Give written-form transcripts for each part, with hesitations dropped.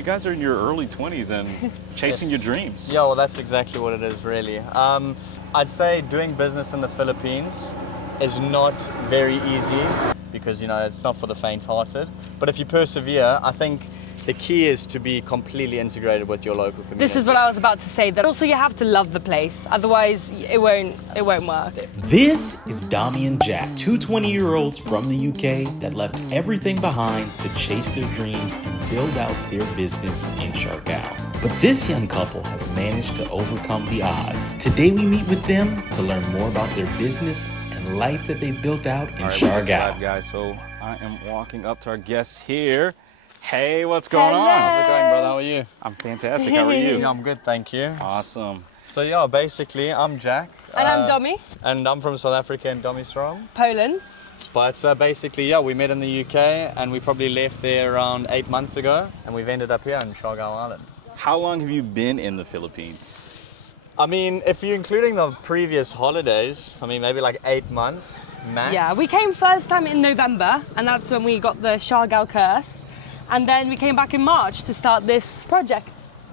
you guys are in your early 20s and chasing your dreams. Yeah, well, that's exactly what it is, really. I'd say doing business in the Philippines is not very easy because, you know, it's not for the faint-hearted. But if you persevere, I think the key is to be completely integrated with your local community. This is what I was about to say, that also you have to love the place, otherwise it won't work. This is Dami and Jack, two 20-year-olds from the UK that left everything behind to chase their dreams and build out their business in Siargao. But this young couple has managed to overcome the odds. Today we meet with them to learn more about their business and life that they've built out in Siargao. Live, guys. So I am walking up to our guests here. Hey, what's going on? How's it going, brother? How are you? I'm fantastic. How are you? Yeah, I'm good, thank you. Awesome. So yeah, basically, I'm Jack. And I'm Domi. And I'm from South Africa and Domi's from Poland. But basically, yeah, we met in the UK and we probably left there around 8 months ago and we've ended up here in Siargao Island. How long have you been in the Philippines? I mean, if you're including the previous holidays, I mean, maybe like 8 months max. Yeah, we came first time in November, and that's when we got the Siargao curse. And then we came back in March to start this project.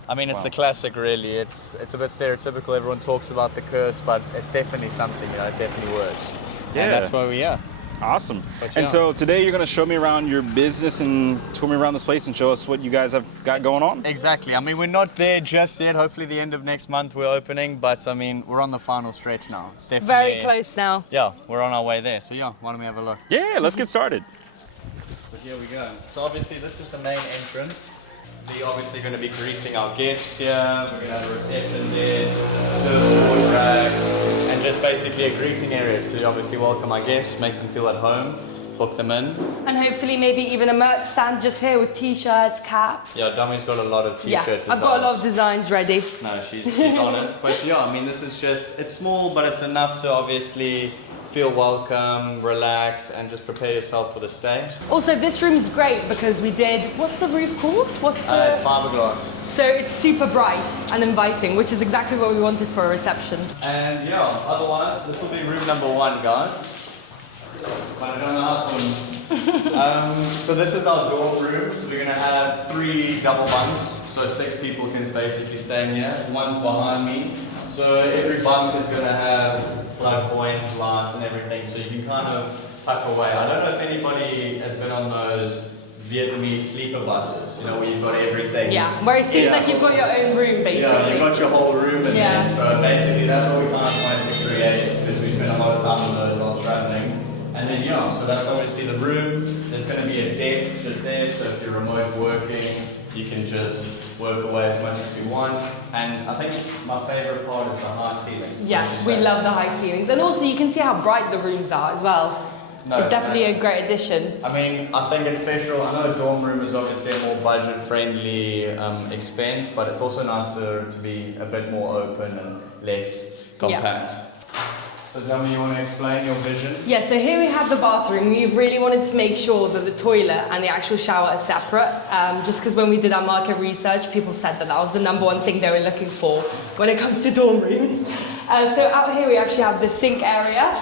I mean, it's the classic, really. It's a bit stereotypical. Everyone talks about the curse, but it's definitely something, you know, it definitely works. Yeah. And that's why we are. Awesome. But, And yeah. so today you're going to show me around your business and tour me around this place and show us what you guys have got going on? Exactly. I mean, we're not there just yet. Hopefully the end of next month we're opening, but I mean, we're on the final stretch now. It's definitely, Very close now. Yeah, we're on our way there. So yeah, why don't we have a look? Yeah, let's get started. But here we go. So obviously this is the main entrance. We're obviously going to be greeting our guests here. We're going to have a reception desk, surfboard rack, and just basically a greeting area. So you obviously welcome our guests, make them feel at home, book them in. And hopefully maybe even a merch stand just here with t-shirts, caps. Yeah, Dami's got a lot of t-shirt designs. I've got a lot of designs ready. No, she's on it. But yeah, I mean, this is just, it's small, but it's enough to obviously feel welcome, relax, and just prepare yourself for the stay. Also, this room's great because we did, what's the roof called? It's fiberglass. So it's super bright and inviting, which is exactly what we wanted for a reception. And yeah, otherwise, this will be room number 1, guys. But I don't know how to So this is our dorm room. So we're gonna have 3 double bunks. So 6 people can basically stay in here. One's behind me. So every bunk is gonna have plug points, lights and everything. So you can kind of tuck away. I don't know if anybody has been on those Vietnamese sleeper buses, you know, where you've got everything. Yeah, where it seems like you've got your own room, basically. Yeah, you've got your whole room in there. So basically that's what we kind of wanted to create because we spent a lot of time on those while traveling. And then yeah, so that's obviously the room. There's going to be a desk just there, so if you're remote working, you can just work away as much as you want. And I think my favorite part is the high ceilings. Yeah, we love the high ceilings. And also you can see how bright the rooms are as well. No, it's definitely a great addition. I mean, I think it's special. I know a dorm room is obviously a more budget-friendly expense, but it's also nicer to be a bit more open and less compact. Yeah. So Dami, you want to explain your vision? Yeah, so here we have the bathroom. We really wanted to make sure that the toilet and the actual shower are separate, just because when we did our market research, people said that was the #1 thing they were looking for when it comes to dorm rooms. So out here we actually have the sink area,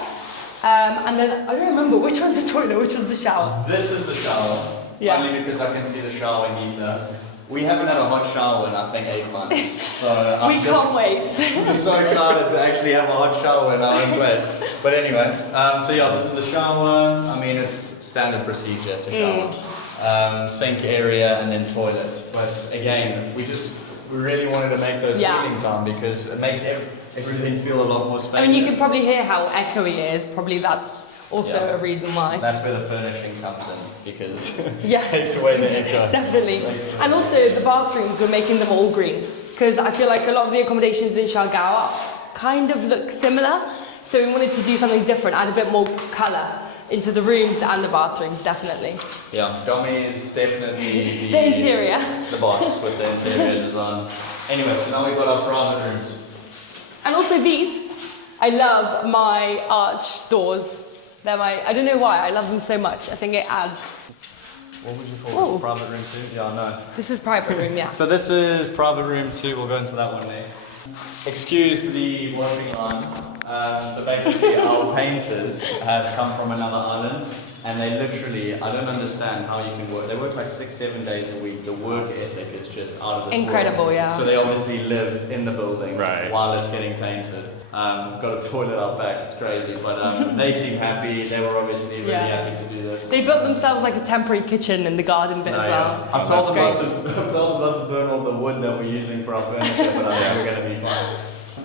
and then I don't remember which was the toilet, which was the shower. This is the shower, only because I can see the shower heater. We haven't had a hot shower in, I think, 8 months. So we can't wait. I'm just so excited to actually have a hot shower in our own place. But anyway, so yeah, this is the shower. I mean, it's standard procedure, it's a shower. Sink area and then toilets. But again, we really wanted to make those ceilings on because it makes everything feel a lot more spacious. I mean, you can probably hear how echoey it is. Probably that's also a reason why. That's where the furnishing comes in because Yeah. it takes away the echo. Definitely. And also the bathrooms, we're making them all green because I feel like a lot of the accommodations in Siargao kind of look similar. So we wanted to do something different, add a bit more colour into the rooms and the bathrooms, definitely. Yeah, Domi is definitely The interior. The boss with the interior design. Anyway, so now we've got our private rooms. And also these, I love my arch doors. They're I don't know why, I love them so much. I think it adds. What would you call it? Private room 2? Yeah, no. This is private room, yeah. So this is private room 2, we'll go into that one next. Excuse the washing line. So basically our painters have come from another island and they literally, I don't understand how you can work. They work like 6-7 days a week. The work ethic is just out of this Incredible, world. yeah. So they obviously live in the building Right. while it's getting painted. Got a toilet out back, it's crazy, but they seem happy. They were obviously really happy to do this. They built themselves like a temporary kitchen in the garden bit as well. I'm told them not to burn all the wood that we're using for our furniture, but I think we're going to be fine.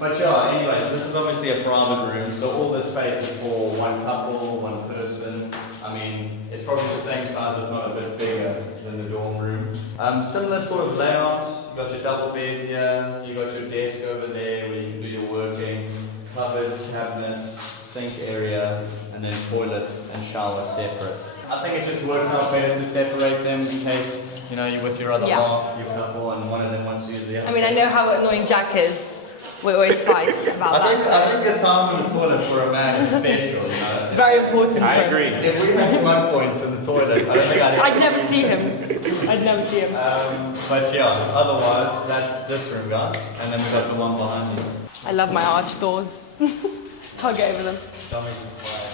But yeah, anyways, this is obviously a private room, so all this space is for one couple, one person. I mean, it's probably the same size, if not a bit bigger than the dorm room. Similar sort of layout. You got your double bed here, you got your desk over there where you can do your working, cupboards, cabinets, sink area, and then toilets and showers separate. I think it just works out better to separate them in case, you know, you're with your other half, your couple, and one of them wants to use the other. I mean, I know how annoying Jack is. We always fight about I think the time in the toilet for a man is special, you know. Very important. I for him. agree. If we had 1 points in the toilet, I don't think I'd never see him. I'd never see him. But yeah, otherwise, that's this room, guys. And then we got the one behind you. I love my arch doors. Can't get over them. Tommy's inspired.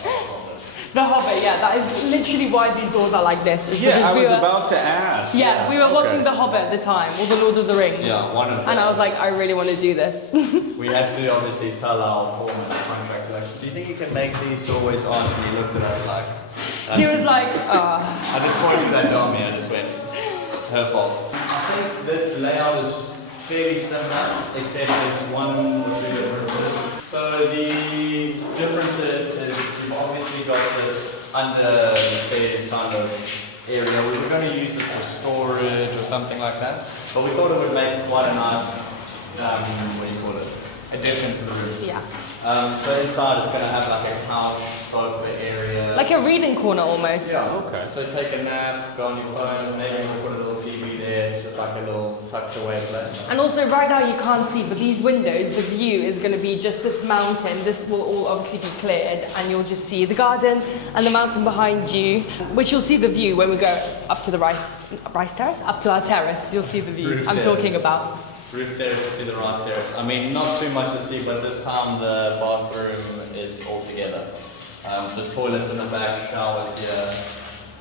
The Hobbit, yeah, that is literally why these doors are like this. Is Yeah, because I we was were, about to ask. Yeah, we were watching The Hobbit at the time, or The Lord of the Rings. Yeah, one of them. And I was like, I really want to do this. We had to obviously tell our foreman, the contractor, like, do you think you can make these doorways arch? And he looked at us like... He was like, I just pointed at Domi, I just went, her fault. I think this layout is fairly similar, except there's one or two differences. So the differences is we've obviously got this under the stairs kind of area. We were going to use it for storage or something like that, but we thought it would make quite a nice, what do you call it, addition to the room. yeah. So inside it's going to have like a couch, sofa area. Like a reading corner almost. Yeah, okay. So take a nap, go on your phone, maybe we'll put a little TV there. It's just like a little tucked away place. And also right now you can't see, but these windows, the view is going to be just this mountain. This will all obviously be cleared and you'll just see the garden and the mountain behind you, which you'll see the view when we go up to the rice terrace? Up to our terrace, you'll see the view Roof I'm terrace. talking about. Roof terrace to see the rice terrace. I mean, not too much to see, but this time the bathroom is all together. So toilets in the back, showers here,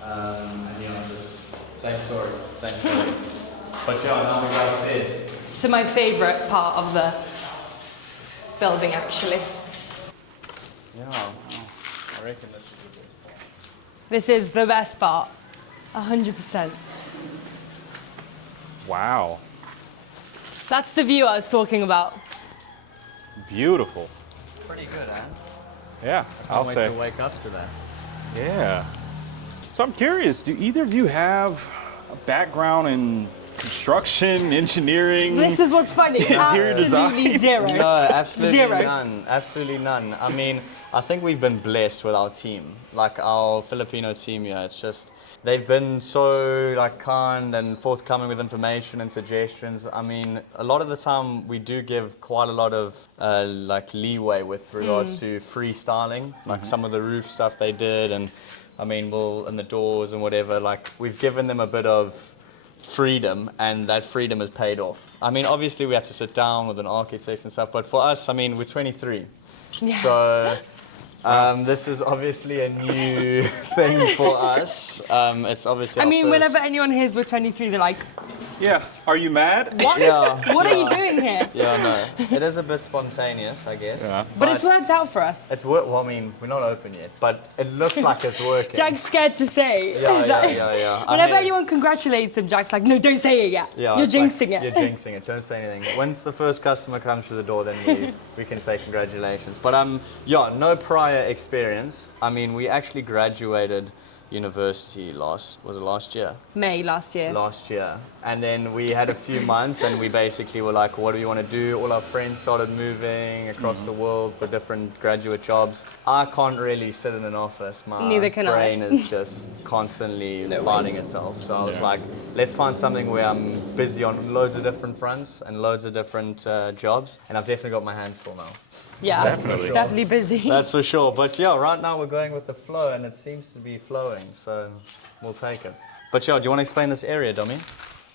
and you know, just same story. But yeah, now we go upstairs. To my favourite part of the building actually. Yeah, I reckon this is the best part. This is the best part, 100%. Wow. That's the view I was talking about. Beautiful. Pretty good, huh? Yeah, I'll say. to wake up to that. Yeah. So I'm curious, do either of you have a background in construction, engineering? This is what's funny. Interior Absolutely design? zero. No, absolutely Zero. none. Absolutely none. I mean, I think we've been blessed with our team. Like our Filipino team here, it's just they've been so like kind and forthcoming with information and suggestions. I mean, a lot of the time we do give quite a lot of like leeway with regards to freestyling, like some of the roof stuff they did, and I mean, and the doors and whatever. Like we've given them a bit of freedom, and that freedom has paid off. I mean, obviously we had to sit down with an architect and stuff, but for us, I mean, we're 23, Yeah. so this is obviously a new thing for us. It's obviously. I mean, our whenever first- anyone hears we're 23, they're like, Yeah. Are you mad? what? Yeah. What are you doing here? Yeah, no, it is a bit spontaneous, I guess. Yeah. But it's worked out for us. It's well, I mean, we're not open yet, but it looks like it's working. Jack's scared to say. Yeah. I Whenever mean- anyone congratulates him, Jack's like, no, don't say it yet. Yeah, You're it's like, jinxing it. You're jinxing it. Don't say anything. Once the first customer comes through the door, then we can say congratulations. But yeah, no prior experience. I mean, we actually graduated university last year? May last year. Last year. And then we had a few months and we basically were like, what do we want to do? All our friends started moving across the world for different graduate jobs. I can't really sit in an office. My Neither can I. brain is just constantly fighting itself. So I was like, let's find something where I'm busy on loads of different fronts and loads of different jobs. And I've definitely got my hands full now. Yeah, definitely busy. That's for sure. But yeah, right now we're going with the flow and it seems to be flowing. So we'll take it. But yeah, do you want to explain this area, Domi?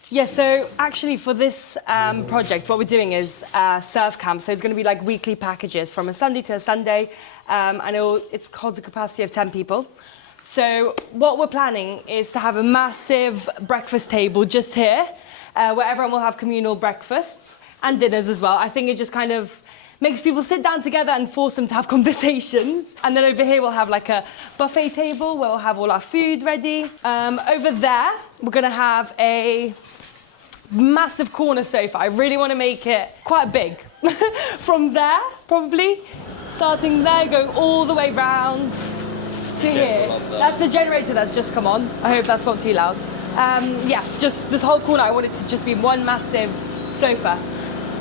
Yeah, so actually for this project, what we're doing is surf camp. So it's going to be like weekly packages from a Sunday to a Sunday. And it's holds a capacity of 10 people. So what we're planning is to have a massive breakfast table just here, where everyone will have communal breakfasts and dinners as well. I think it just kind of makes people sit down together and force them to have conversations. And then over here we'll have like a buffet table where we'll have all our food ready. Over there, we're gonna have a massive corner sofa. I really want to make it quite big. From there, probably, starting there, going all the way round to here. That's the generator that's just come on. I hope that's not too loud. Yeah, just this whole corner, I want it to just be one massive sofa.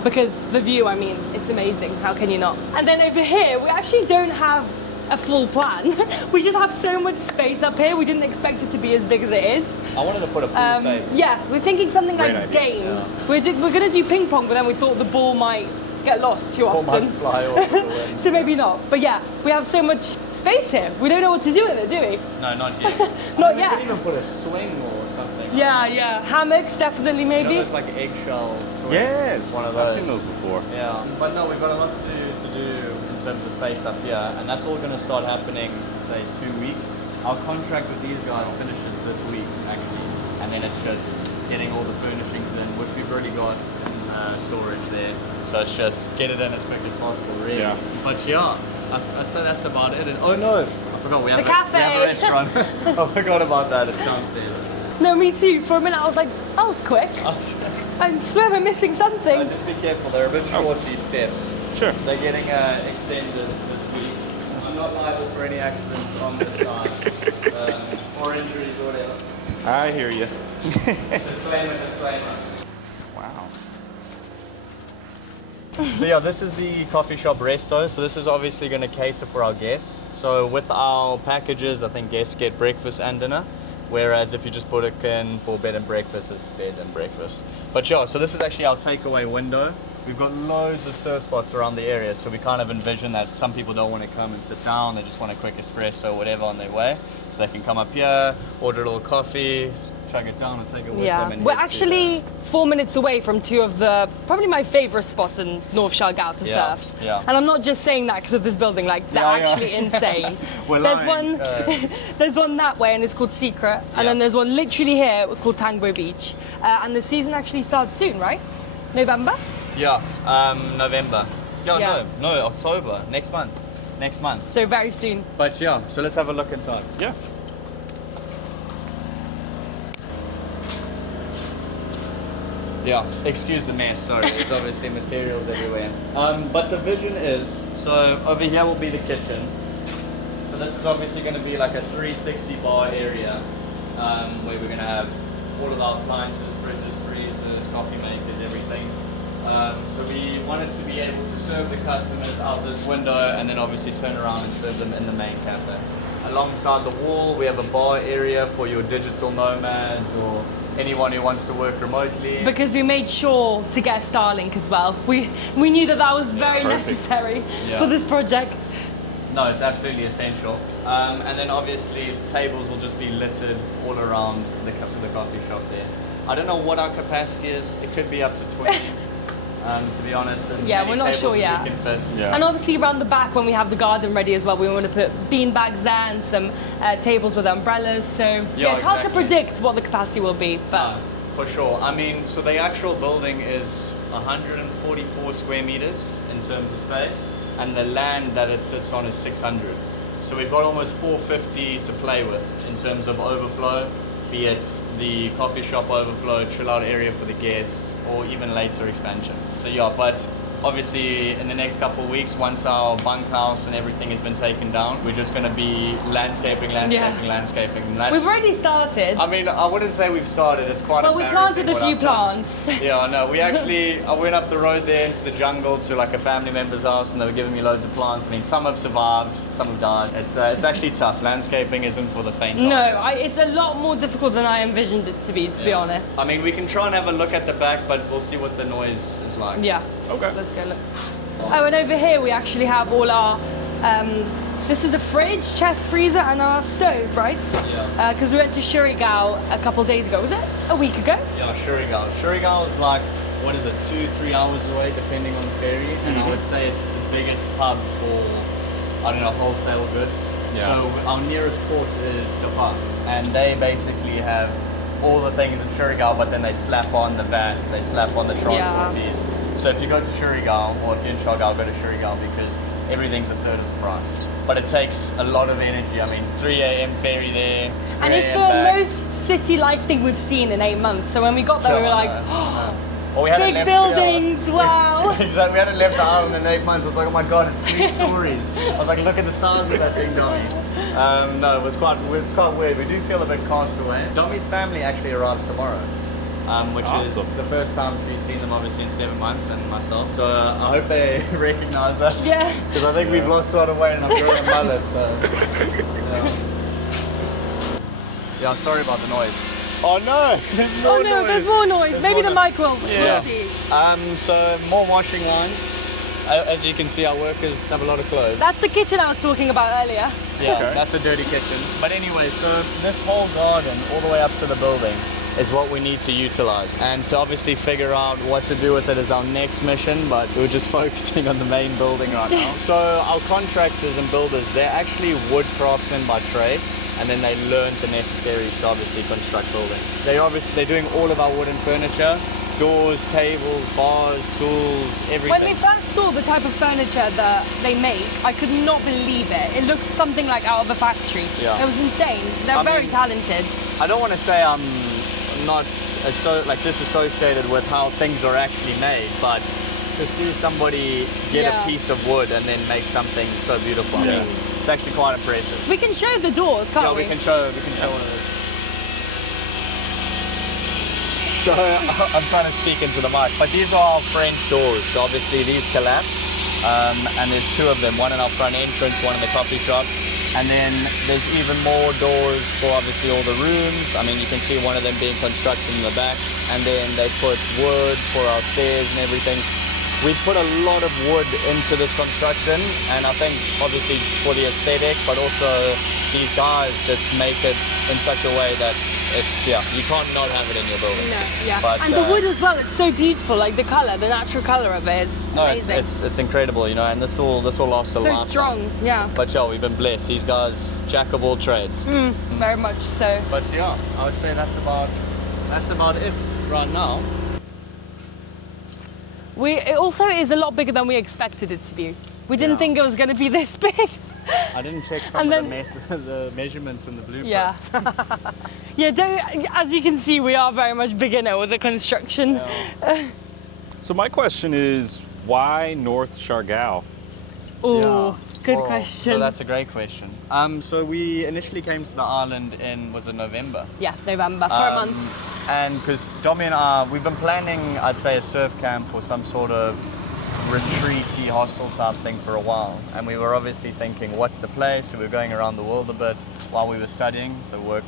Because the view, I mean, it's amazing. How can you not? And then over here, we actually don't have a full plan. We just have so much space up here. We didn't expect it to be as big as it is. I wanted to put a pool table. Yeah, we're thinking something Great like idea. games. We're going to do ping pong, but then we thought the ball might get lost too Or might often. fly off the wind. So maybe not. But yeah, we have so much space here. We don't know what to do with it, do we? No, not yet. Not We yet. could even put a swing or something. Yeah, yeah. Hammocks, definitely, You know maybe. those like eggshell swings? Yes, One of I've those. seen those before. Yeah, but no, we've got a lot to do in terms of space up here, and that's all going to start happening, say, 2 weeks. Our contract with these guys finishes this week, actually, and then it's just getting all the furnishings in, which we've already got in storage there. So it's just get it in as quick as possible, really. Yeah. But yeah, I'd say that's about it. And, oh no, I forgot we have, The cafe. we have a restaurant. I forgot about that. It's downstairs. No, me too. For a minute, I was like, that was quick. I swear we're missing something. Just be careful. They're a bit short, these steps. Sure. They're getting extended this week. I'm not liable for any accidents on this side, or injuries or whatever. I hear you. Disclaimer. Wow. So yeah, this is the coffee shop resto. So this is obviously going to cater for our guests. So with our packages, I think guests get breakfast and dinner. Whereas if you just put it in for bed and breakfast, it's bed and breakfast. But yeah, so this is actually our takeaway window. We've got loads of surf spots around the area, so we kind of envision that some people don't want to come and sit down, they just want a quick espresso or whatever on their way. So they can come up here, order a little coffee, chug it down and take it with them. And We're head to actually 4 minutes away from two of the, probably my favorite spots in North Siargao to Yeah, surf. yeah. And I'm not just saying that because of this building, like they're Yeah, yeah. actually insane. We're There's lying. one, there's one that way and it's called Secret. And Yeah. then there's one literally here called Tangbo Beach. And the season actually starts soon, right? November? Yeah, November. Yeah. No, October, next month. So very soon. But yeah, so let's have a look inside. Yeah. Yeah, excuse the mess, sorry, there's obviously materials everywhere. But the vision is, so over here will be the kitchen. So this is obviously going to be like a 360 bar area, where we're going to have all of our appliances, fridges, freezers, coffee makers, everything. So we wanted to be able to serve the customers out this window and then obviously turn around and serve them in the main cafe. Alongside the wall, we have a bar area for your digital nomads or anyone who wants to work remotely. Because we made sure to get a Starlink as well. We knew that that was very perfect. necessary Yeah. for this project. No, it's absolutely essential. And then obviously tables will just be littered all around the coffee shop there. I don't know what our capacity is. It could be up to 20. To be honest, as Yeah, many we're not tables sure as yet. we can fit. Yeah. And obviously around the back when we have the garden ready as well, we want to put bean bags there and some tables with umbrellas. So yeah, it's hard to exactly. predict what the capacity will be, but For sure. I mean, so the actual building is 144 square meters in terms of space, and the land that it sits on is 600. So we've got almost 450 to play with in terms of overflow, be it the coffee shop overflow, chill out area for the guests, or even later expansion. So yeah, but obviously in the next couple of weeks, once our bunkhouse and everything has been taken down, we're just going to be landscaping. And that's, we've already started. I mean, I wouldn't say we've started. It's quite well, we embarrassing planted a what few I've done. plants. Yeah, I know. We actually, I went up the road there into the jungle to like a family member's house, and they were giving me loads of plants. I mean, some have survived, some have died. It's actually tough. Landscaping isn't for the faint No, hearted. it's a lot more difficult than I envisioned it to be Yeah. honest. I mean, we can try and have a look at the back, but we'll see what the noise is like. Yeah. Okay. Let's go look. Oh, and over here we actually have all our. This is a fridge, chest freezer, and our stove, right? Yeah. Because we went to Siargao a couple days ago. Was it a week ago? Yeah, Siargao. Siargao is like, what is it, 2-3 hours away, depending on the ferry. And I would say it's the biggest hub for, I don't know, wholesale goods. Yeah. So our nearest port is Debit, and they basically have all the things in Siargao, but then they slap on the VATs, they slap on the transport fees. So if you go to Siargao, or if you're in Siargao, go to Siargao because everything's a third of the price. But it takes a lot of energy. I mean, 3 a.m. ferry there. And it's the most city-like thing we've seen in 8 months. So when we got there, we were like, oh, well, we had big buildings, wow. Exactly, we hadn't left the island in 8 months. I was like, oh my god, it's 3 stories. I was like, look at the size of that thing, Domi. No, it's quite weird. We do feel a bit cast away. Domi's family actually arrives tomorrow, which is the first time we've seen them obviously in 7 months, and myself. So I hope they recognize us. Yeah. Because I think we've lost a lot of weight and I've grown a mullet. So. Yeah, sorry about the noise. Oh no! There's more noise. Maybe the mic will. Yeah. We'll see. So more washing lines. As you can see, our workers have a lot of clothes. That's the kitchen I was talking about earlier. Yeah, that's a dirty kitchen. But anyway, so this whole garden, all the way up to the building, is what we need to utilize. And to obviously figure out what to do with it is our next mission, but we're just focusing on the main building right now. So our contractors and builders, they're actually wood craftsmen by trade. And then they learned the necessaries to obviously construct buildings. They're doing all of our wooden furniture, doors, tables, bars, stools, everything. When we first saw the type of furniture that they make, I could not believe it. It looked something like out of a factory. Yeah. It was insane. They're very talented. I don't want to say I'm not disassociated with how things are actually made, but to see somebody get a piece of wood and then make something so beautiful. Yeah. It's actually quite impressive. We can show the doors, can't we? Yeah, we can show what it is. So I'm trying to speak into the mic, but these are our French doors. So obviously these collapse, and there's 2 of them, one in our front entrance, one in the coffee shop. And then there's even more doors for obviously all the rooms. I mean, you can see one of them being constructed in the back. And then they put wood for our stairs and everything. We put a lot of wood into this construction, and I think obviously for the aesthetic, but also these guys just make it in such a way that you can't not have it in your building. No, yeah. But, and the wood as well, it's so beautiful, like the color, the natural color of it is amazing. It's incredible, you know, and this will last a lifetime. So strong, yeah. But yeah, we've been blessed. These guys, jack of all trades. Very much so. But yeah, I would say that's about it right now. It also is a lot bigger than we expected it to be. We didn't think it was going to be this big. I didn't check some of the measurements in the blueprints. Yeah. As you can see, we are very much beginner with the construction. Yeah. So my question is, why North Siargao? Oh, good question. So that's a great question. So we initially came to the island was it November? Yeah, November, for a month. And because Domi and I, we've been planning, I'd say, a surf camp or some sort of retreaty hostel type thing for a while. And we were obviously thinking, what's the place? So we were going around the world a bit while we were studying. So work.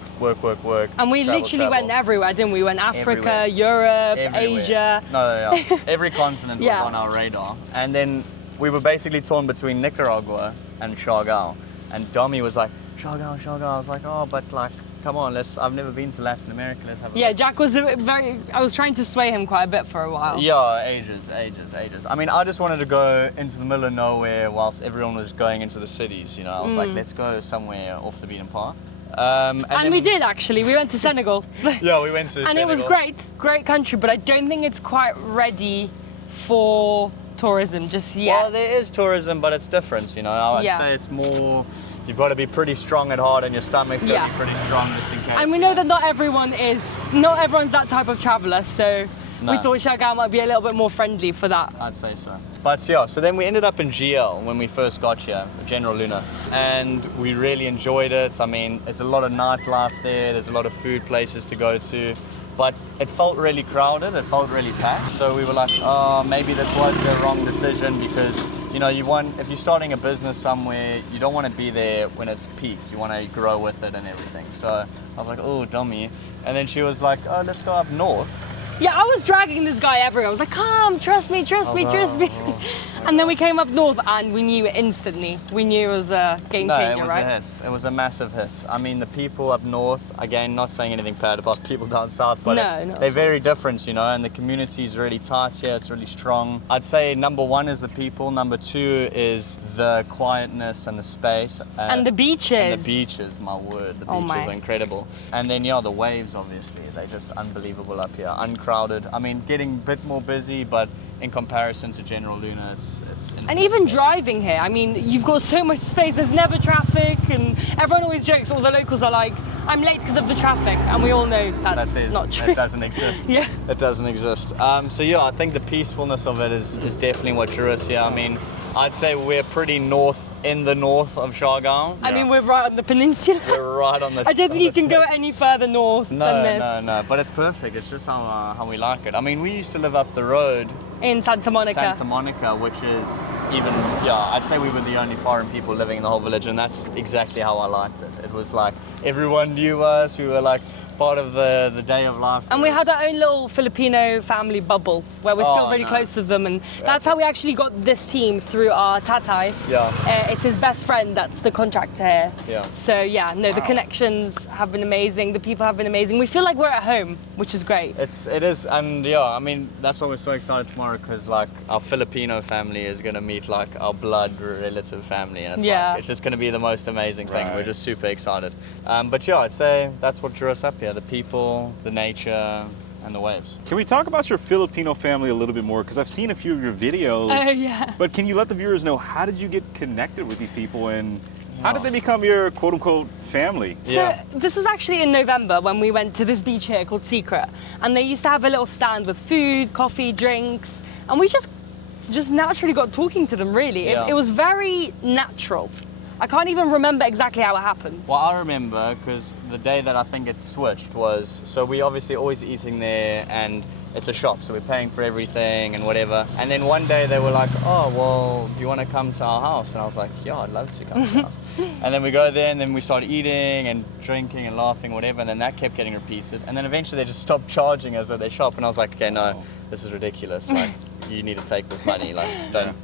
And we literally went everywhere, didn't we? We went Africa, Europe, Asia. No, every continent was on our radar. And then we were basically torn between Nicaragua and Siargao. And Domi was like, Siargao. I was like, oh, but like, come on, I've never been to Latin America, let's have a look. Jack was I was trying to sway him quite a bit for a while. Yeah, ages. I mean, I just wanted to go into the middle of nowhere whilst everyone was going into the cities, you know. I was like, let's go somewhere off the beaten path. And we did actually, we went to Senegal. Yeah, we went to Senegal. And it was great country, but I don't think it's quite ready for tourism just yet. Well, there is tourism, but it's different, you know. I would say it's more, you've got to be pretty strong at heart and your stomach's got to be pretty strong just in case. And we know that not everyone's that type of traveller, so we thought Siargao might be a little bit more friendly for that. I'd say so. But yeah, so then we ended up in GL when we first got here, General Luna, and we really enjoyed it. I mean, it's a lot of nightlife there, there's a lot of food places to go to, but it felt really crowded, it felt really packed. So we were like, oh, maybe this was the wrong decision because, you know, if you're starting a business somewhere, you don't want to be there when it's peaks. You want to grow with it and everything. So I was like, oh, dummy. And then she was like, oh, let's go up north. Yeah, I was dragging this guy everywhere. I was like, come, trust me, trust me, trust me. And then we came up north and we knew it instantly. We knew it was a game changer, right? It was a hit. It was a massive hit. I mean, the people up north, again, not saying anything bad about people down south, but they're very different, you know, and the community is really tight here. It's really strong. I'd say number one is the people. Number two is the quietness and the space. And the beaches. And the beaches, my word. The beaches are incredible. And then, yeah, the waves, obviously. They're just unbelievable up here. Uncrowded. I mean, getting a bit more busy, but in comparison to General Luna, it's and even driving here, I mean, you've got so much space, there's never traffic, and everyone always jokes, all the locals are like, I'm late because of the traffic, and we all know that's not true. It doesn't exist. Yeah. It doesn't exist. So yeah, I think the peacefulness of it is definitely what drew us here. I mean, I'd say we're pretty in the north of Siargao. I mean, we're right on the peninsula. We're right on the I don't think you can go any further north than this. No, but it's perfect. It's just how we like it. I mean, we used to live up the road in Santa Monica, which is even, I'd say we were the only foreign people living in the whole village, and that's exactly how I liked it. It was like everyone knew us. We were like part of the day of life. And we had our own little Filipino family bubble where we're still really close to them, and that's how we actually got this team through our tatay. Yeah. It's his best friend that's the contractor here. Yeah. So the connections have been amazing, the people have been amazing. We feel like we're at home, which is great. It is, and I mean, that's why we're so excited tomorrow, because like our Filipino family is going to meet like our blood relative family, and it's just going to be the most amazing thing. We're just super excited. But I'd say that's what drew us up here. The people, the nature, and the waves. Can we talk about your Filipino family a little bit more? Because I've seen a few of your videos. Oh, yeah. But can you let the viewers know, how did you get connected with these people, and how did they become your quote-unquote family? So this was actually in November when we went to this beach here called Secret, and they used to have a little stand with food, coffee, drinks, and we just naturally got talking to them, really. It was very natural. I can't even remember exactly how it happened. Well, I remember because the day that I think it switched was, so we obviously always eating there, and it's a shop, so we're paying for everything and whatever. And then one day they were like, oh, well, do you want to come to our house? And I was like, yeah, I'd love to come to our house. And then we go there, and then we started eating and drinking and laughing, whatever. And then that kept getting repeated. And then eventually they just stopped charging us at their shop. And I was like, okay, no, this is ridiculous. Like, you need to take this money. Like,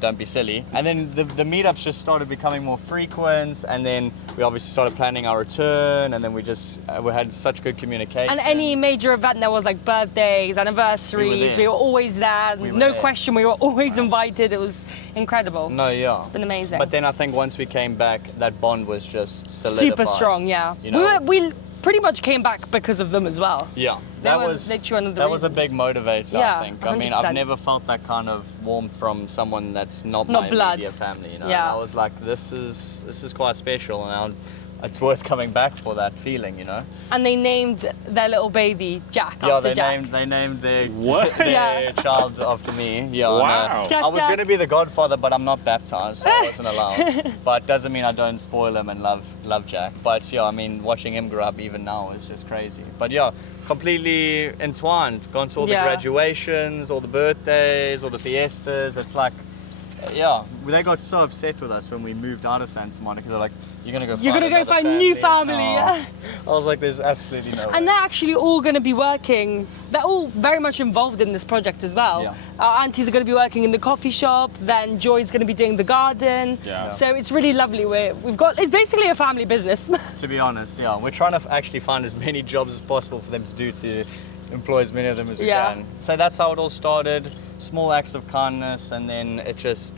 don't be silly. And then the meetups just started becoming more frequent. And then we obviously started planning our return. And then we had such good communication. And any major event, there was like birthdays, anniversaries. We were always there. No question, we were always invited. It was incredible. It's been amazing. But then I think once we came back, that bond was just solidified. Super strong, You know? We pretty much came back because of them as well. Yeah, that was a big motivator, I think. 100%. I mean, I've never felt that kind of warmth from someone that's not my immediate family. You know, I was like, this is quite special, and it's worth coming back for that feeling, you know. And they named their little baby Jack after Jack. They named their child after me. Yeah, wow. I was going to be the godfather, but I'm not baptized, so I wasn't allowed. But doesn't mean I don't spoil him and love Jack. But I mean, watching him grow up even now is just crazy. But completely entwined. Gone to all the graduations, all the birthdays, all the fiestas. It's like, they got so upset with us when we moved out of Santa Monica. They're like, you're gonna go find a new family. I was like, there's absolutely no way. And they're actually all gonna be working. They're all very much involved in this project as well. Yeah. Our aunties are gonna be working in the coffee shop. Then Joy's gonna be doing the garden. Yeah. So it's really lovely. It's basically a family business. To be honest, we're trying to actually find as many jobs as possible for them to do to employ as many of them as we can. So that's how it all started. Small acts of kindness, and then it just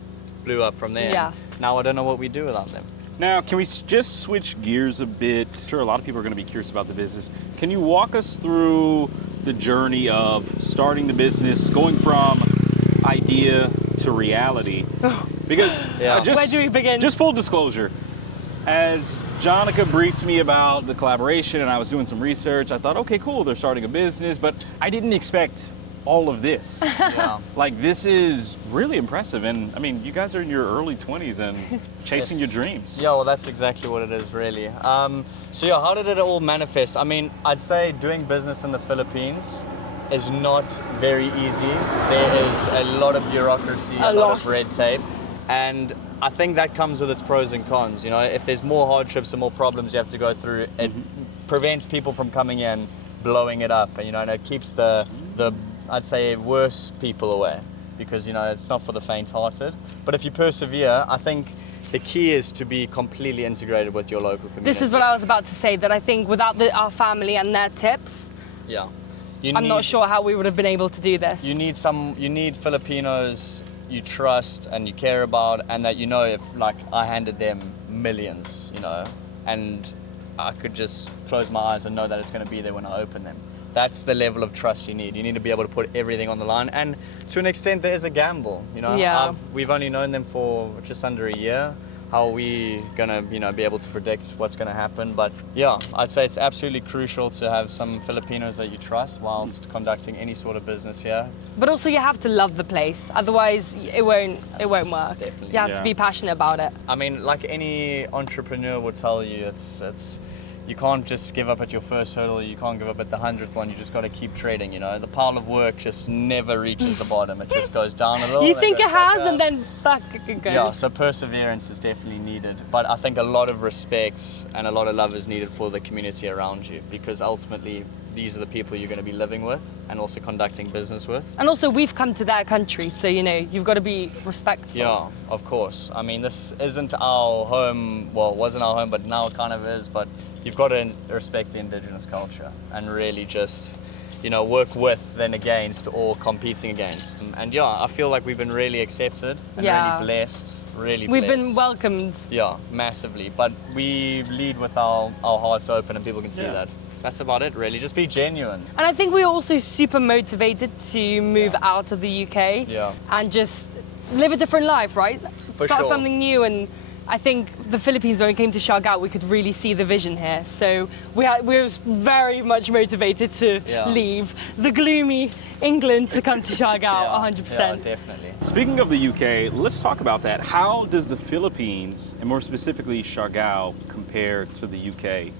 blew up from there. Yeah. Now I don't know what we do without them. Now, can we just switch gears a bit? Sure, a lot of people are going to be curious about the business. Can you walk us through the journey of starting the business, going from idea to reality? Because where do we begin? Just full disclosure, as Jonica briefed me about the collaboration and I was doing some research, I thought, okay, cool, they're starting a business, but I didn't expect all of this. Like, this is really impressive, and I mean, you guys are in your early 20s and chasing your dreams. Yeah, well, that's exactly what it is, really. So how did it all manifest? I mean, I'd say doing business in the Philippines is not very easy. There is a lot of bureaucracy, a lot of red tape, and I think that comes with its pros and cons. You know, if there's more hardships and more problems you have to go through, it prevents people from coming in, blowing it up, and it keeps the I'd say, worse people away, because, you know, it's not for the faint-hearted. But if you persevere, I think the key is to be completely integrated with your local community. This is what I was about to say, that I think without our family and their tips, Yeah. I'm not sure how we would have been able to do this. You need Filipinos you trust and you care about, and that, you know, if like I handed them millions, you know, and I could just close my eyes and know that it's going to be there when I open them. That's the level of trust you need. You need to be able to put everything on the line, and to an extent there is a gamble, you know. Yeah. We've only known them for just under a year. How are we gonna, you know, be able to predict what's gonna happen? But yeah, I'd say it's absolutely crucial to have some Filipinos that you trust whilst conducting any sort of business here. But also you have to love the place, otherwise it won't work. Definitely. You have to be passionate about it. I mean, like any entrepreneur would tell you, it's you can't just give up at your first hurdle, you can't give up at the 100th one, you just got to keep trading, you know. The pile of work just never reaches the bottom, it just goes down a little. You think goes it has, back up. and then back it goes. Yeah, so perseverance is definitely needed, but I think a lot of respect and a lot of love is needed for the community around you, because ultimately these are the people you're going to be living with and also conducting business with. And also we've come to their country, so, you know, you've got to be respectful. Yeah, of course. I mean, this isn't our home, well, it wasn't our home, but now it kind of is, but you've got to respect the indigenous culture and really just, you know, work with then against or competing against. And yeah, I feel like we've been really accepted and really blessed, really We've blessed. been welcomed. Yeah, massively. But we lead with our hearts open and people can see that. That's about it, really. Just be genuine. And I think we're also super motivated to move out of the UK and just live a different life, right? Start something new. And I think the Philippines, when it came to Siargao, we could really see the vision here. So we were very much motivated to leave the gloomy England to come to Siargao, 100%. Yeah, definitely. Speaking of the UK, let's talk about that. How does the Philippines, and more specifically Siargao, compare to the UK?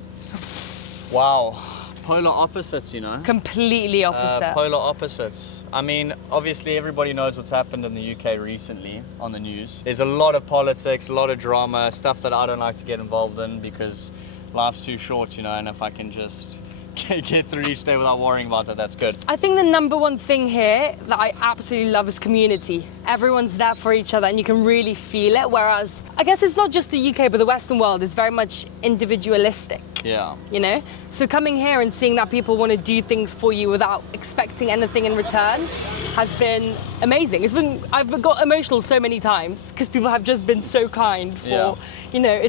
Wow, polar opposites, you know. Completely opposite. Polar opposites. I mean, obviously everybody knows what's happened in the UK recently on the news. There's a lot of politics, a lot of drama, stuff that I don't like to get involved in because life's too short, you know, and if I can just get through each day without worrying about that, that's good. I think the number one thing here that I absolutely love is community. Everyone's there for each other and you can really feel it, whereas I guess it's not just the UK, but the Western world is very much individualistic. Yeah. You know? So coming here and seeing that people want to do things for you without expecting anything in return has been amazing. I've got emotional so many times because people have just been so kind for, you know,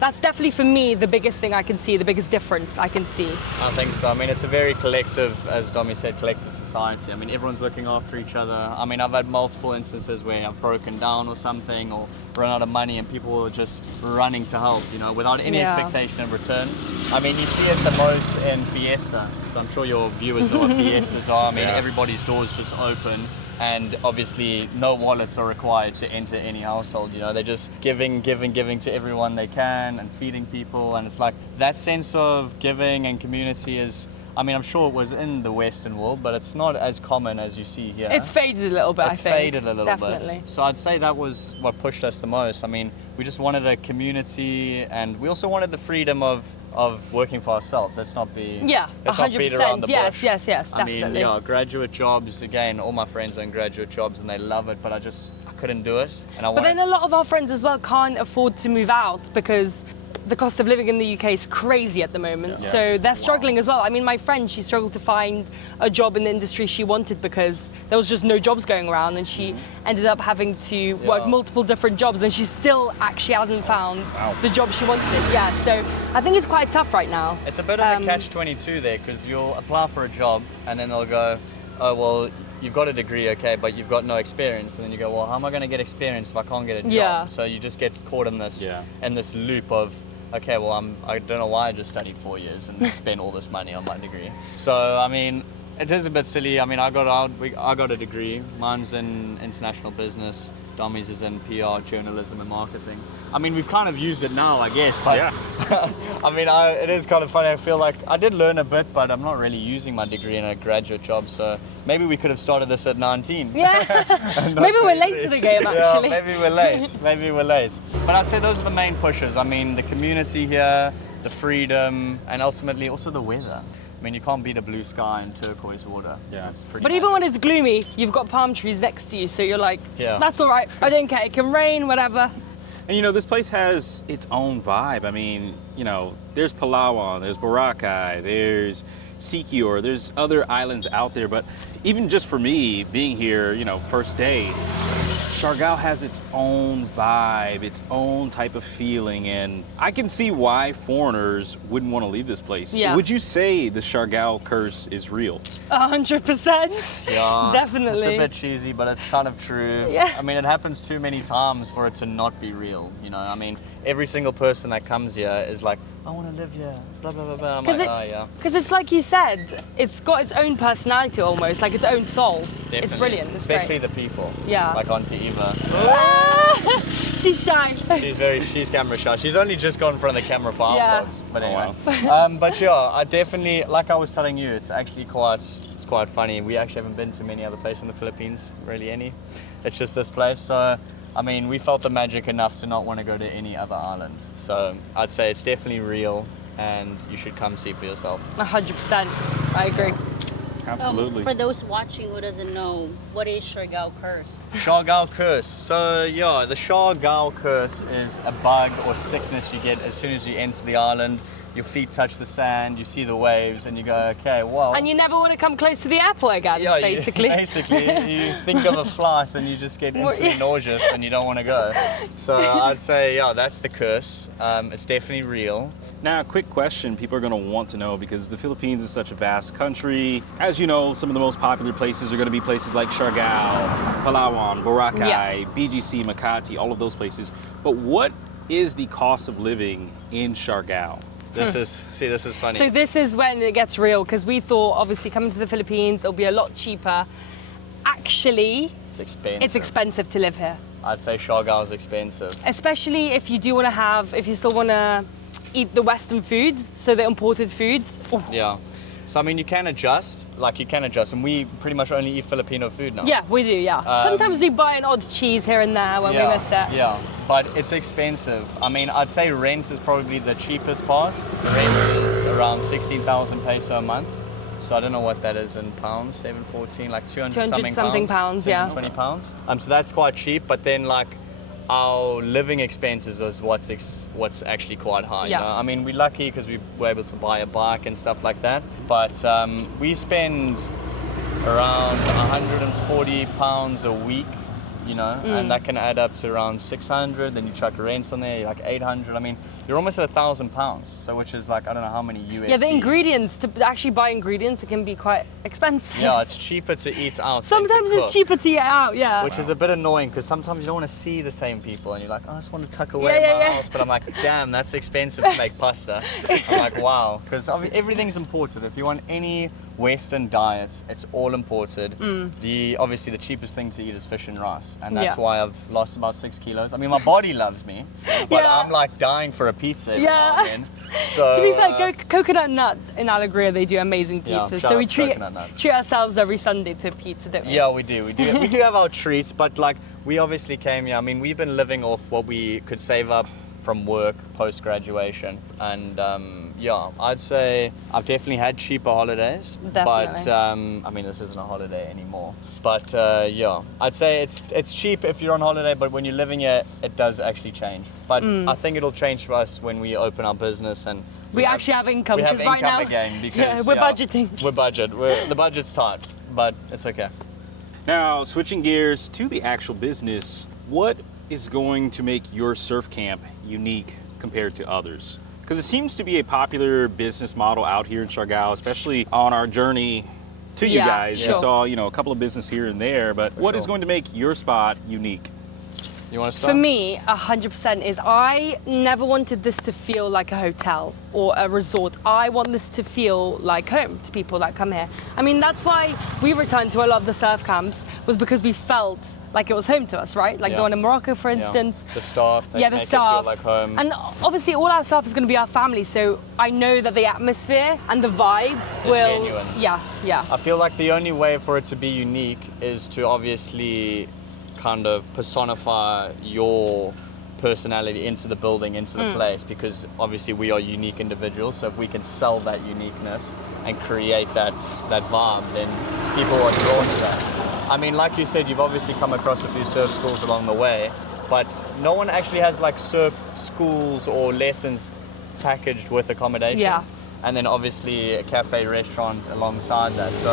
that's definitely for me the biggest thing I can see, the biggest difference I can see. I think so. I mean, it's a very collective, as Domi said, collective society. I mean, everyone's looking after each other. I mean, I've had multiple instances where I've broken down or something or run out of money and people are just running to help, you know, without any expectation in return. I mean, you see it the most in Fiesta. So I'm sure your viewers know what Fiestas are. I mean, everybody's doors just open. And obviously no wallets are required to enter any household, you know, they're just giving to everyone they can and feeding people. And it's like that sense of giving and community is, I mean, I'm sure it was in the Western world, but it's not as common as you see here. It's faded a little bit, I think. It's faded a little bit. So I'd say that was what pushed us the most. I mean, we just wanted a community and we also wanted the freedom of working for ourselves. Let's not be 100%. around the bush. Yes, definitely. I mean, yeah, graduate jobs, again, all my friends are in graduate jobs and they love it, but I couldn't do it. But then a lot of our friends as well can't afford to move out because the cost of living in the UK is crazy at the moment. Yeah. So they're struggling as well. I mean, my friend, she struggled to find a job in the industry she wanted because there was just no jobs going around, and she ended up having to work multiple different jobs, and she still actually hasn't found the job she wanted. Yeah, so I think it's quite tough right now. It's a bit of a catch-22 there, because you'll apply for a job and then they'll go, oh, well, you've got a degree, okay, but you've got no experience. And then you go, well, how am I going to get experience if I can't get a job? Yeah. So you just get caught in this loop of, okay, well, I don't know why I just studied 4 years and spent all this money on my degree. So, I mean, it is a bit silly. I mean, I got a degree. Mine's in international business. Domi's is in PR, journalism and marketing. I mean, we've kind of used it now, I guess, but I mean, it is kind of funny. I feel like I did learn a bit, but I'm not really using my degree in a graduate job, so maybe we could have started this at 19. Yeah, maybe we're late to the game, actually. Yeah, maybe we're late. But I'd say those are the main pushes. I mean, the community here, the freedom, and ultimately also the weather. I mean, you can't beat a blue sky and turquoise water. Yeah. It's pretty But even magic. when it's gloomy, you've got palm trees next to you, so you're like, Yeah. that's all right. I don't care. It can rain, whatever. And you know, this place has its own vibe. I mean, you know, there's Palawan, there's Boracay, there's Siargao, there's other islands out there. But even just for me, being here, you know, first day, Siargao has its own vibe, its own type of feeling, and I can see why foreigners wouldn't want to leave this place. Yeah. Would you say the Siargao curse is real? 100%. Yeah, Definitely. It's a bit cheesy, but it's kind of true. Yeah. I mean, it happens too many times for it to not be real. You know, I mean, every single person that comes here is like, I want to live here, blah, blah, blah, blah. I'm like, oh, yeah. Because it's like you said, it's got its own personality almost, like its own soul. Definitely. It's brilliant. It's Especially great. the people. Yeah. Like Auntie Eva. Ah, she's shy. She's camera shy. She's only just got in front of the camera for our Yeah. vlogs. But Oh, anyway. But yeah, I definitely, like I was telling you, it's actually quite funny. We actually haven't been to many other places in the Philippines, really any. It's just this place. So, I mean, we felt the magic enough to not want to go to any other island. So I'd say it's definitely real and you should come see for yourself. 100%. I agree. Absolutely. For those watching who doesn't know, what is Siargao curse? Siargao curse. So yeah, the Siargao curse is a bug or sickness you get as soon as you enter the island. Your feet touch the sand, you see the waves, and you go, okay, well. And you never want to come close to the airport again, yeah, basically. basically, you think of a flight and you just get instantly nauseous and you don't want to go. So I'd say, yeah, that's the curse. It's definitely real. Now, a quick question people are going to want to know because the Philippines is such a vast country. As you know, some of the most popular places are going to be places like Siargao, Palawan, Boracay, BGC, Makati, all of those places. But what is the cost of living in Siargao? This is funny. So this is when it gets real, because we thought, obviously, coming to the Philippines, it'll be a lot cheaper. Actually, It's expensive. it's expensive to live here. I'd say Siargao is expensive. Especially if you do want to if you still want to eat the Western foods, so the imported foods. Oh, Yeah. So I mean, you can adjust, and we pretty much only eat Filipino food now. yeah, we do, yeah. Sometimes we buy an odd cheese here and there when we miss it. Yeah, but it's expensive. I mean, I'd say rent is probably the cheapest part. Rent is around 16,000 peso a month. So I don't know what that is in pounds, 714, like 200 something pounds, yeah. 20 pounds. So that's quite cheap, but then like our living expenses is what's actually quite high. Yeah. You know? I mean, we're lucky because we were able to buy a bike and stuff like that. But we spend around 140 pounds a week, you know, and that can add up to around 600. Then you chuck rents on there, you're like 800. I mean, you're almost at £1,000. So which is like, I don't know how many USD. Yeah, the ingredients, to actually buy ingredients, it can be quite expensive. Yeah, it's cheaper to eat out. Sometimes than to it's cook. cheaper to eat out, yeah. Which is a bit annoying because sometimes you don't want to see the same people and you're like, oh, I just want to tuck away Yeah, my yeah. house. But I'm like, damn, that's expensive to make pasta. I'm like, wow. Because everything's imported. If you want any Western diets, it's all imported. Obviously the cheapest thing to eat is fish and rice. And that's Yeah. why I've lost about 6 kilos. I mean, my body loves me, but Yeah. I'm like dying for a pizza every Yeah. now and then. So, To be fair, Coconut Nut in Alegria, they do amazing Yeah, pizzas. shout So we out to treat Coconut Nut. ourselves every Sunday to pizza, don't we? yeah, we do. We do have our treats, but like we obviously came here. I mean, we've been living off what we could save up from work post graduation, and yeah, I'd say I've definitely had cheaper holidays. Definitely. But I mean, this isn't a holiday anymore. But yeah, I'd say it's cheap if you're on holiday, but when you're living here, it does actually change. But I think it'll change for us when we open our business and We actually have income, we have because right income now, again because yeah, we're budgeting. The budget's tight, but it's okay. Now, switching gears to the actual business, what is going to make your surf camp unique compared to others? Because it seems to be a popular business model out here in Siargao, especially on our journey to you Yeah, guys. sure. We saw, a couple of business here and there, but what is sure. going to make your spot unique? You want to start? For me, 100% is I never wanted this to feel like a hotel or a resort. I want this to feel like home to people that come here. I mean, that's why we returned to a lot of the surf camps, was because we felt like it was home to us, right? Like the Yeah. one in Morocco, for Yeah. instance. The staff, they Yeah, the make staff. it feel like home. And obviously, all our staff is going to be our family, so I know that the atmosphere and the vibe will. genuine. Yeah. I feel like the only way for it to be unique is to obviously kind of personify your personality into the building, into the place, because obviously we are unique individuals. So if we can sell that uniqueness and create that vibe, then people are drawn to that. I mean, like you said, you've obviously come across a few surf schools along the way, but no one actually has like surf schools or lessons packaged with accommodation. Yeah. And then obviously a cafe restaurant alongside that. So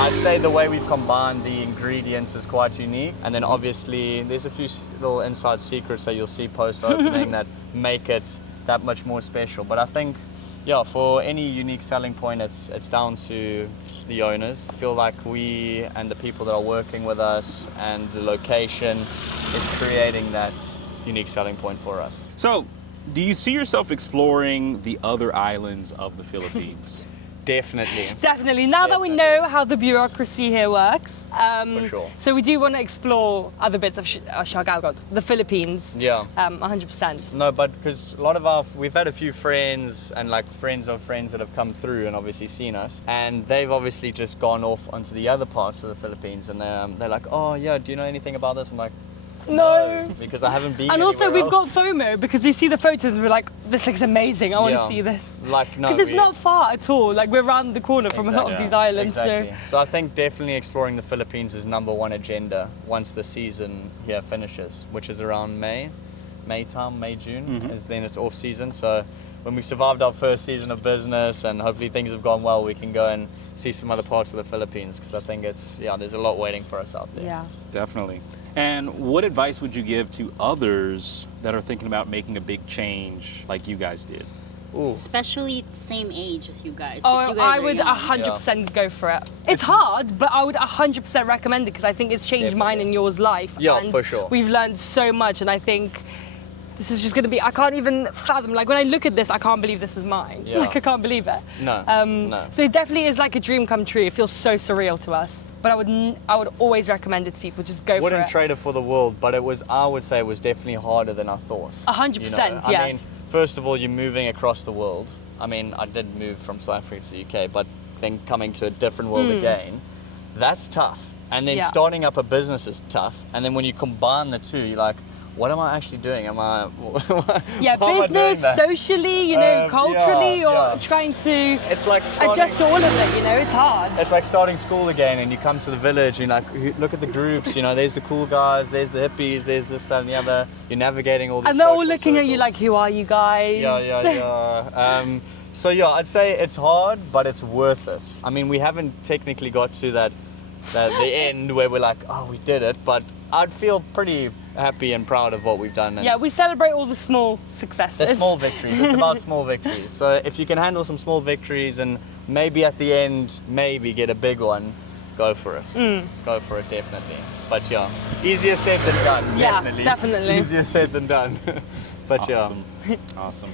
I'd say the way we've combined the ingredients is quite unique. And then obviously there's a few little inside secrets that you'll see post opening that make it that much more special. But I think, yeah, for any unique selling point, it's down to the owners. I feel like we and the people that are working with us and the location is creating that unique selling point for us. So, do you see yourself exploring the other islands of the Philippines? Definitely. Definitely. Now that we know how the bureaucracy here works, For sure. so we do want to explore other bits of Siargao, the Philippines. Yeah. 100%. No, but because a lot of we've had a few friends and like friends of friends that have come through and obviously seen us, and they've obviously just gone off onto the other parts of the Philippines, and they're like, oh yeah, do you know anything about this? I'm like, No. because I haven't been. And also anywhere we've got else. FOMO because we see the photos and we're like, this looks amazing, I want Yeah. to see this. Like no, Because it's not far at all, like we're around the corner from a lot of Exactly. these islands, Exactly. So I think definitely exploring the Philippines is #1 agenda once the season here finishes, which is around May, June, is then it's off season. So when we've survived our first season of business and hopefully things have gone well, we can go and see some other parts of the Philippines, because I think there's a lot waiting for us out there. Yeah. Definitely. And what advice would you give to others that are thinking about making a big change like you guys did? Ooh. Especially same age as you guys. 'cause Oh, you guys I are would young. 100% go for it. It's hard, but I would 100% recommend it because I think it's changed mine and yours life. Yeah, and for sure. We've learned so much, and I think this is just going to be, I can't even fathom, like when I look at this, I can't believe this is mine. Yeah. Like I can't believe it. No, no. So it definitely is like a dream come true. It feels so surreal to us. But I would always recommend it to people, just go Wouldn't for it. trade it for the world, but I would say it was definitely harder than I thought. 100%, I yes. mean, first of all, you're moving across the world. I mean, I did move from South Africa to the UK, but then coming to a different world again, that's tough. And then Yeah. starting up a business is tough. And then when you combine the two, you're like, what am I actually doing? Yeah, how am I doing business, that? socially, culturally, or trying to It's like starting, adjust to all of it, it's hard. It's like starting school again, and you come to the village, and like, look at the groups, there's the cool guys, there's the hippies, there's this, that, and the other. You're navigating all these And they're all social looking at you circles. like, who are you guys? Yeah. So yeah, I'd say it's hard, but it's worth it. I mean, we haven't technically got to the end where we're like, oh, we did it, but I'd feel pretty happy and proud of what we've done. And Yeah, we celebrate all the small successes. the small victories. It's about small victories. So if you can handle some small victories and maybe at the end, maybe get a big one, go for it. Go for it, definitely. But yeah, easier said than done. Yeah, definitely. Easier said than done. But Awesome. Awesome.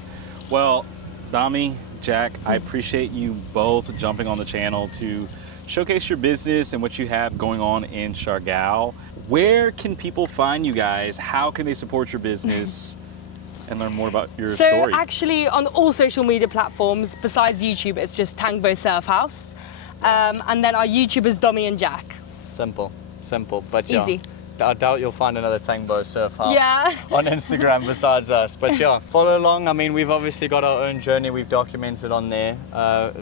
Well, Dami, Jack, I appreciate you both jumping on the channel to showcase your business and what you have going on in Siargao. Where can people find you guys? How can they support your business and learn more about your So story? actually on all social media platforms, besides YouTube, it's just Tangbo Surf House. And then our YouTube is Domi and Jack. Simple. But yeah. Easy. I doubt you'll find another Tangbo Surf House Yeah. on Instagram besides us. But yeah, follow along. I mean, we've obviously got our own journey we've documented on there,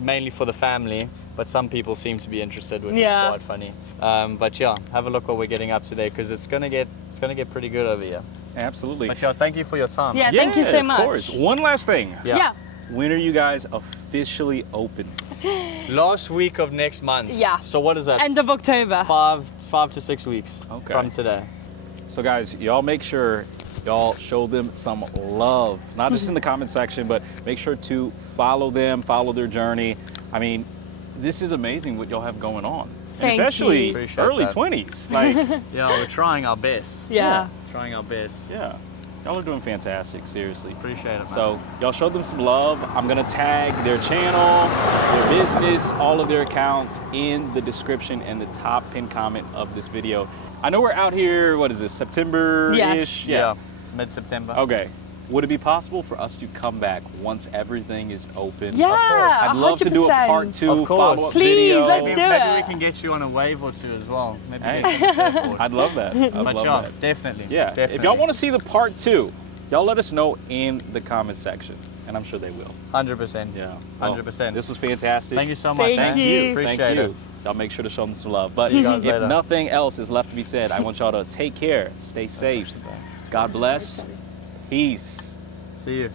mainly for the family, but some people seem to be interested, which is quite funny. But yeah, have a look what we're getting up today, because it's gonna get pretty good over here. Absolutely. But yeah, thank you for your time. Yeah, thank you so much. Of course. One last thing. Yeah. When are you guys officially open? Last week of next month. Yeah. So what is that? End of October. 5 to 6 weeks Okay. from today. So guys, y'all make sure y'all show them some love, not just in the comment section, but make sure to follow them, follow their journey. I mean, this is amazing what y'all have going on. And Thank especially you. Appreciate early that. 20s. Like, Yeah, we're trying our best. Yeah. Trying our best. yeah, y'all are doing fantastic, seriously. Appreciate it, man. So y'all show them some love. I'm gonna tag their channel, their business, all of their accounts in the description and the top pinned comment of this video. I know we're out here, what is this, September-ish? Yes. Yeah, mid-September. Okay. Would it be possible for us to come back once everything is open? Yeah, I'd love to do a 100%. part 2 Of course. follow-up Please, video. let's Maybe, do maybe it. we can get you on a wave or two as well. Maybe Hey. get you on a surfboard. I'd love that. I'd But love yeah, that. definitely. Yeah. Definitely. If y'all want to see the part 2, y'all let us know in the comment section. and I'm sure they will. 100%. Yeah. Well, 100%. this was fantastic. Thank you so much. Thank man. you. Appreciate Thank you. it. I'll make sure to show them some love. But See you guys if later. nothing else is left to be said, I want y'all to take care, stay safe. God bless. Peace. See you.